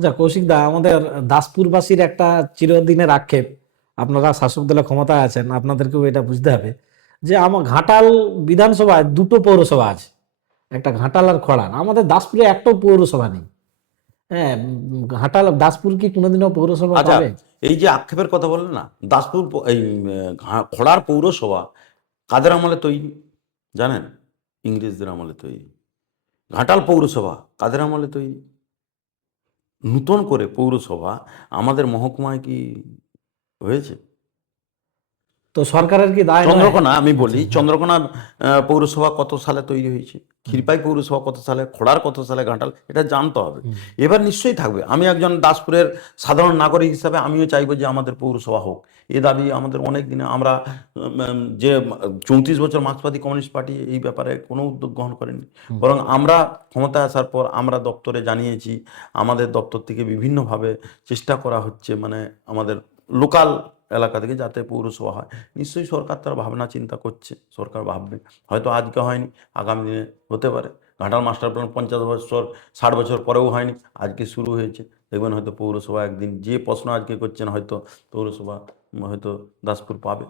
আচ্ছা কৌশিক দা, আমাদের দাসপুরবাসীর একটা চিরদিনের আক্ষেপ, আপনারা শাসক দলে ক্ষমতায় আছেন, আপনাদেরকেও এটা বুঝতে হবে যে আমার ঘাটাল বিধানসভায় দুটো পৌরসভা আছে, একটা ঘাটাল আর খড়ান। আমাদের দাসপুরে একটাও পৌরসভা নেই। হ্যাঁ, ঘাটাল দাসপুর কি কোনোদিনও পৌরসভা আচ্ছা, পাবে? এই যে আক্ষেপের কথা বললেন না, দাসপুর খড়ার পৌরসভা কাদের আমলে তৈরি জানেন? ইংরেজদের আমলে তৈরি। ঘাটাল পৌরসভা কাদের আমলে তৈরি? নূতন করে পৌরসভা আমাদের মহকুমায় কি হয়েছে? তো সরকারের কি দায় নয়? চন্দ্রকোনা, আমি আচ্ছা, বলি, হ্যাঁ। চন্দ্রকোনা পৌরসভা কত সালে তৈরি হয়েছে, হুম, ক্ষীরপাই পৌরসভা কত সালে, খোড়ার কত সালে, ঘাটাল, এটা জানতে হবে। হুম। এবার নিশ্চয়ই থাকবে। আমি একজন দাসপুরের সাধারণ নাগরিক হিসাবে আমিও চাইবো যে আমাদের পৌরসভা হোক। এ দাবি আমাদের অনেক দিনে। আমরা যে 34 বছর মার্ক্সবাদী কমিউনিস্ট পার্টি এই ব্যাপারে কোনো উদ্যোগ গ্রহণ করেনি, হুম। বরং আমরা ক্ষমতায় আসার পর আমরা দপ্তরে জানিয়েছি, আমাদের দপ্তর থেকে বিভিন্নভাবে চেষ্টা করা হচ্ছে, মানে আমাদের লোকাল এলাকা থেকে যাতে পৌরসভা হয়। নিশ্চয়ই সরকার তার ভাবনা চিন্তা করছে, সরকার ভাববে। হয়তো আজকে হয়নি, আগামী দিনে হতে পারে। ঘাটাল মাস্টার প্ল্যান 50 বছর 60 বছর পরেও হয়নি, আজকে শুরু হয়েছে। দেখবেন হয়তো পৌরসভা একদিন, যে প্রশ্ন আজকে করছেন, হয়তো পৌরসভা হয়তো দাসপুর পাবে।